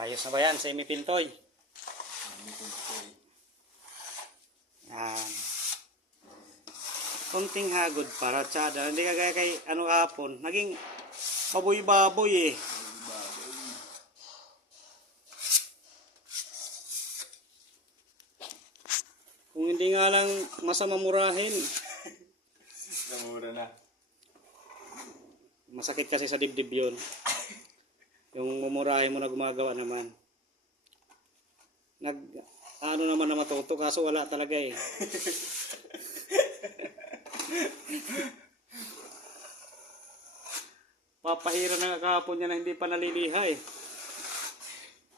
Ayos na ba yan? Semi-pintoy. Yan. Konting hagod para tsada. Hindi kagaya kay ano hapon. Naging baboy-baboy eh. Kung hindi nga lang masama murahin. Namura na. Masakit kasi sa dibdib yun. Yung mumurahin mo na gumagawa naman. Ano naman na matuto kaso wala talaga eh. Papahira na kahapon niya na hindi pa naliliha eh.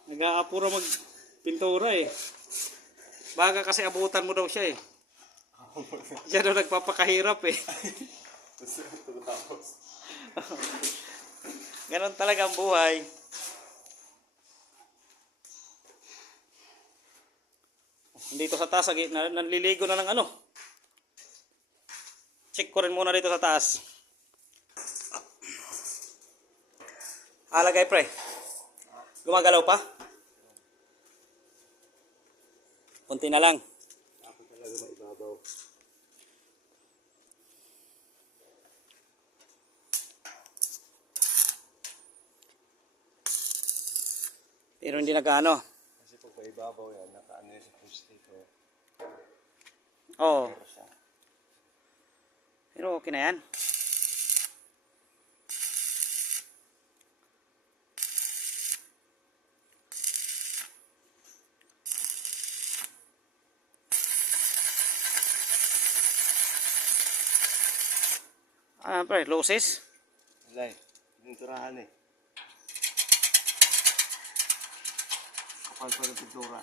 Nag-aapura magpintura eh. Baga kasi abutan mo daw siya eh. Siya daw nagpapakahirap eh. Ganon talaga ang buhay. Dito sa taas, nanliligo na ng ano. Check ko rin muna dito sa taas. Alagay pre. Gumagalaw pa? Kunti na lang. Ako talaga maibabaw. Pero hindi nagano. Kasi pag maibabaw yan, nakaano yan sa poste ko. Oo. Pero okay na yan. Pre, loses. Wala eh. Pininturahan eh. Kapal pa ng pintura.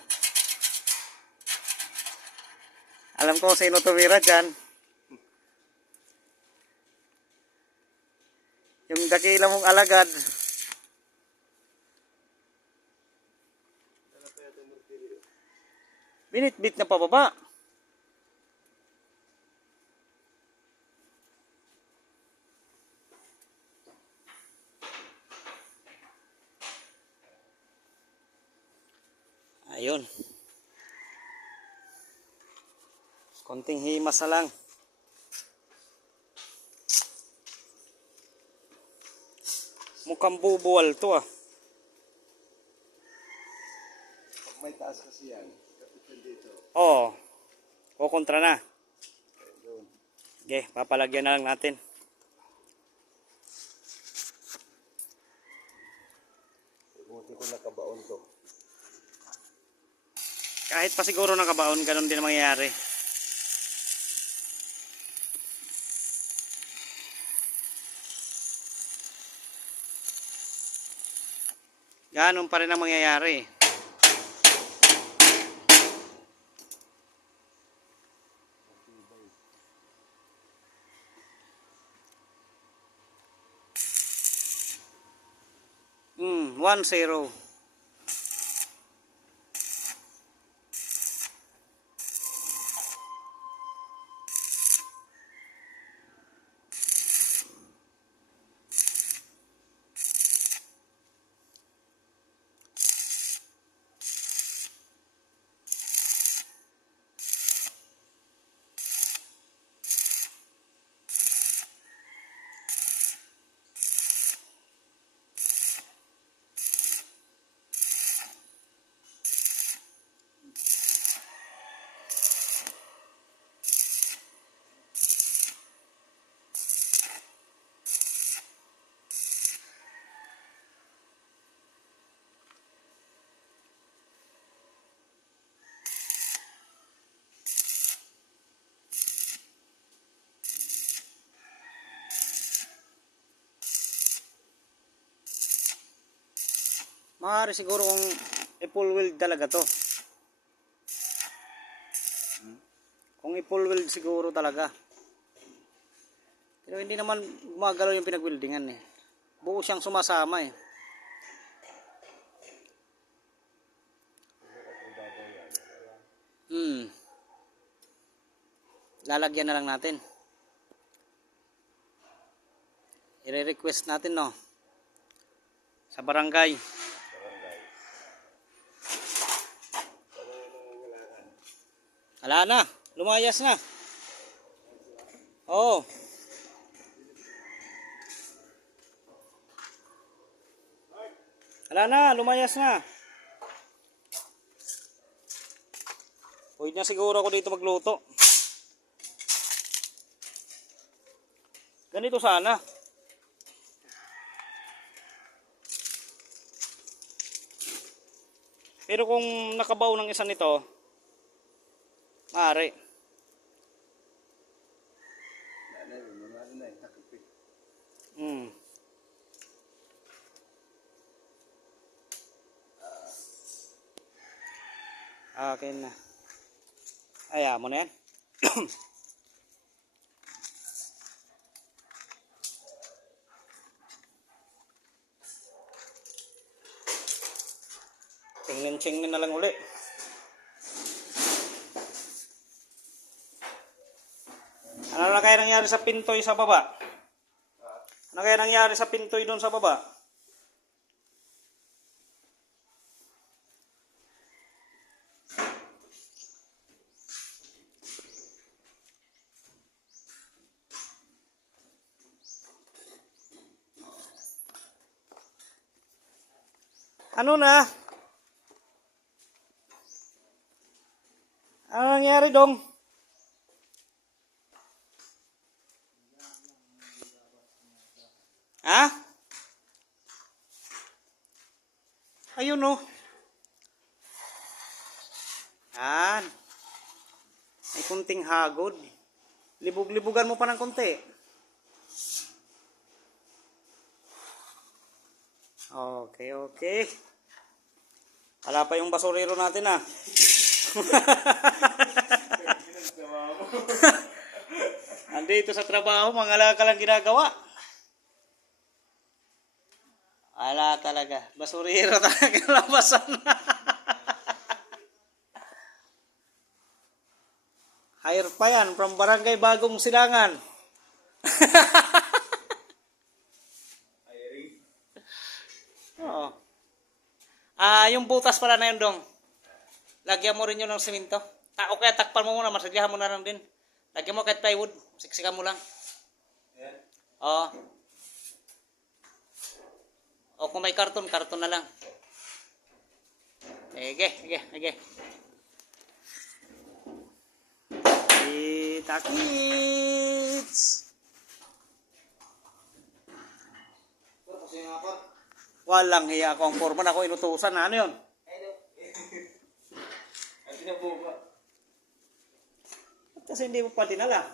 Alam ko sino tumira dyan. Yung dakila mong alagad. Binit-bit na pababa. Ayun. Konting himas na lang. Mukhang bubuwal to ah. Pag may taas kasi yan, kapitan dito. Oo. Kukontra na. Doon. Okay, papalagyan na lang natin. Buti ko nakabaon to. Kahit pa siguro nakabaon, ganun din ang mangyayari. Ganun pa rin ang mangyayari. Hmm, 1-0. Maaari siguro kung i-full weld talaga to. Kung i-full weld siguro talaga. Pero hindi naman gumagalaw yung pinag-weldingan eh. Buo siyang sumasama eh. Lalagyan na lang natin. I-request natin no. Sa barangay. Ala na. Lumayas na. Oo. Ala na. Lumayas na. Pwede na siguro ako dito magluto. Ganito sana. Pero kung nakabaw ng isa nito, maaari. Akin na. Ayaw mo na yan. Tingnan na lang uli. Ano na kaya nangyari sa pintoy sa baba? Ano kaya nangyari sa pintoy doon sa baba? Ano na? Ano nangyari dong? Ha? Ayun oh. Yan. May kunting hagod. Libog-libugan mo pa ng kunti. Okay, okay. Wala pa yung basurero natin ah. Andito sa trabaho, mga ka lang ginagawa. Wala talaga. Basurero talaga labasan. Hire pa yan from Barangay Bagong Silangan. Oo. Yung butas pala na yun dong. Lagyan mo rin yun ng simento. O kaya takpan mo muna, masadyahan mo na lang din. Lagyan mo kahit plywood, siksikan mo lang. Ayan. Oo. O kung may karton, karton na lang. Sige. Kita-kits! Walang hiya ako ang foreman. Ako inutusan. Ano yun? Kasi hindi mo pa dinala.